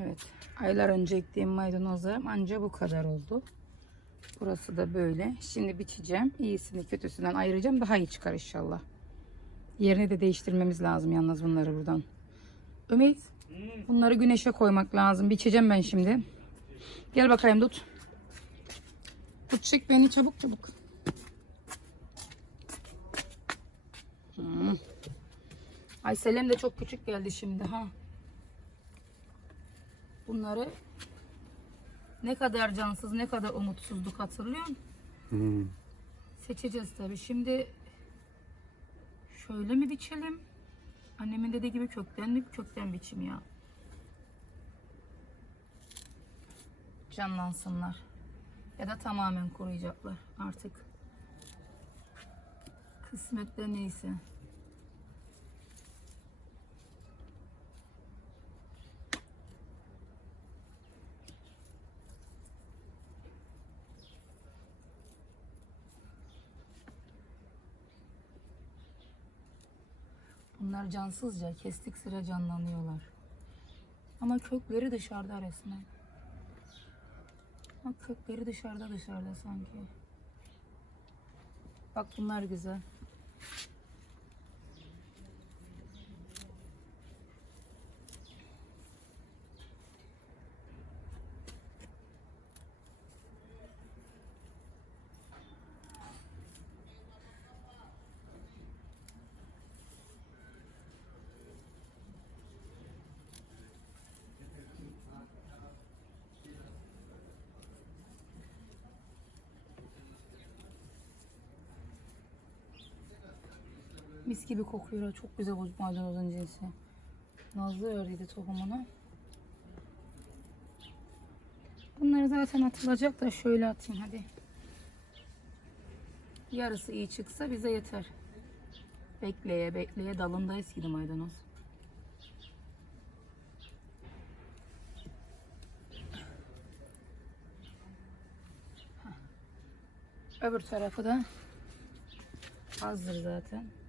Evet. Aylar önce ektiğim maydanozlarım anca bu kadar oldu. Burası da böyle. Şimdi biçeceğim. İyisini kötüsünden ayıracağım. Daha iyi çıkar inşallah. Yerini de değiştirmemiz lazım yalnız bunları buradan. Ümit. Bunları güneşe koymak lazım. Biçeceğim ben şimdi. Gel bakayım tut. Tut çek beni çabuk çabuk. Hmm. Ay Selim de çok küçük geldi şimdi ha. Bunları ne kadar cansız ne kadar umutsuzluk hatırlıyor musun? Hmm. Seçeceğiz tabii. Şimdi şöyle mi biçelim? Annemin dediği gibi kökten mi kökten biçim ya. Canlansınlar. Ya da tamamen kuruyacaklar artık. Kısmette neyse. Bunlar cansızca kestik sıra canlanıyorlar. Ama kökleri dışarıda resmen. Bak kökleri dışarıda dışarıda sanki. Bak bunlar güzel. Mis gibi kokuyor. Çok güzel bu maydanozun cinsi. Nazlı öğredi tohumunu. Bunları zaten atılacak da şöyle atayım hadi. Yarısı iyi çıksa bize yeter. Bekleye bekleye dalında eskidi maydanoz. Öbür tarafı da hazır zaten.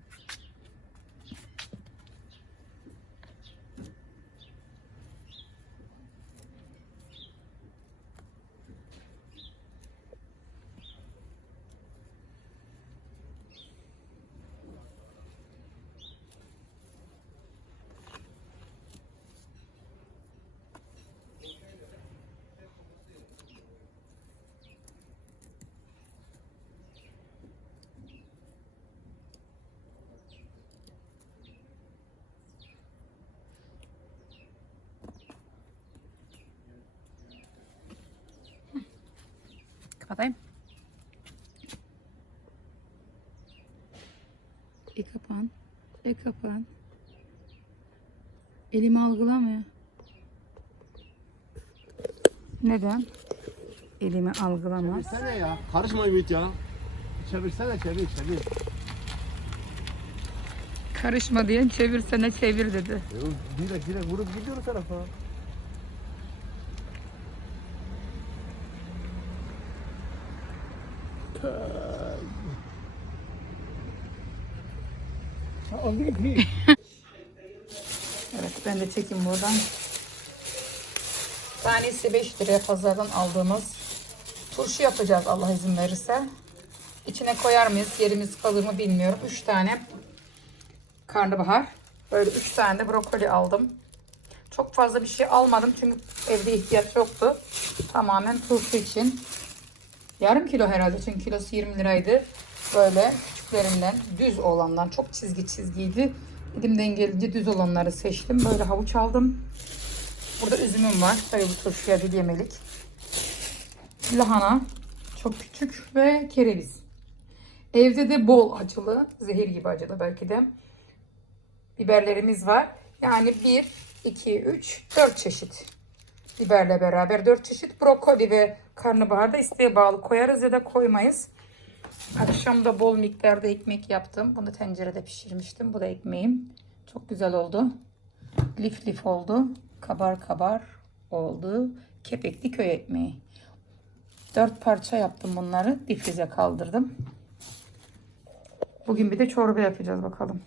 Kapatayım. E kapan. E kapan. Elimi algılamıyor. Neden? Elimi algılamaz. Çevirsene ya. Karışma Ümit ya. Çevirsene çevir çevir. Karışma diyen çevirsene çevir dedi. Ya, direkt direkt vurup gidiyor tarafa. Evet ben de çekeyim buradan. Tanesi 5 liraya pazardan aldığımız turşu yapacağız Allah izin verirse. İçine koyar mıyız yerimiz kalır mı bilmiyorum. 3 tane karnabahar. Böyle 3 tane de brokoli aldım. Çok fazla bir şey almadım çünkü evde ihtiyaç yoktu. Tamamen turşu için. Yarım kilo herhalde çünkü kilosu 20 liraydı. Böyle küçüklerinden düz olandan çok çizgi çizgiydi. Elimden gelince düz olanları seçtim. Böyle havuç aldım. Burada üzümüm var. Tabii bu turşuya bir yemelik. Lahana çok küçük ve kereviz. Evde de bol acılı, zehir gibi acılı belki de biberlerimiz var. Yani 1, 2, 3, 4 çeşit biberle beraber 4 çeşit brokoli ve karnabahar da isteğe bağlı koyarız ya da koymayız. Akşam da bol miktarda ekmek yaptım. Bunu tencerede pişirmiştim. Bu da ekmeğim. Çok güzel oldu. Lif lif oldu. Kabar kabar oldu. Kepekli köy ekmeği. Dört parça yaptım bunları. Difrize kaldırdım. Bugün bir de çorba yapacağız bakalım.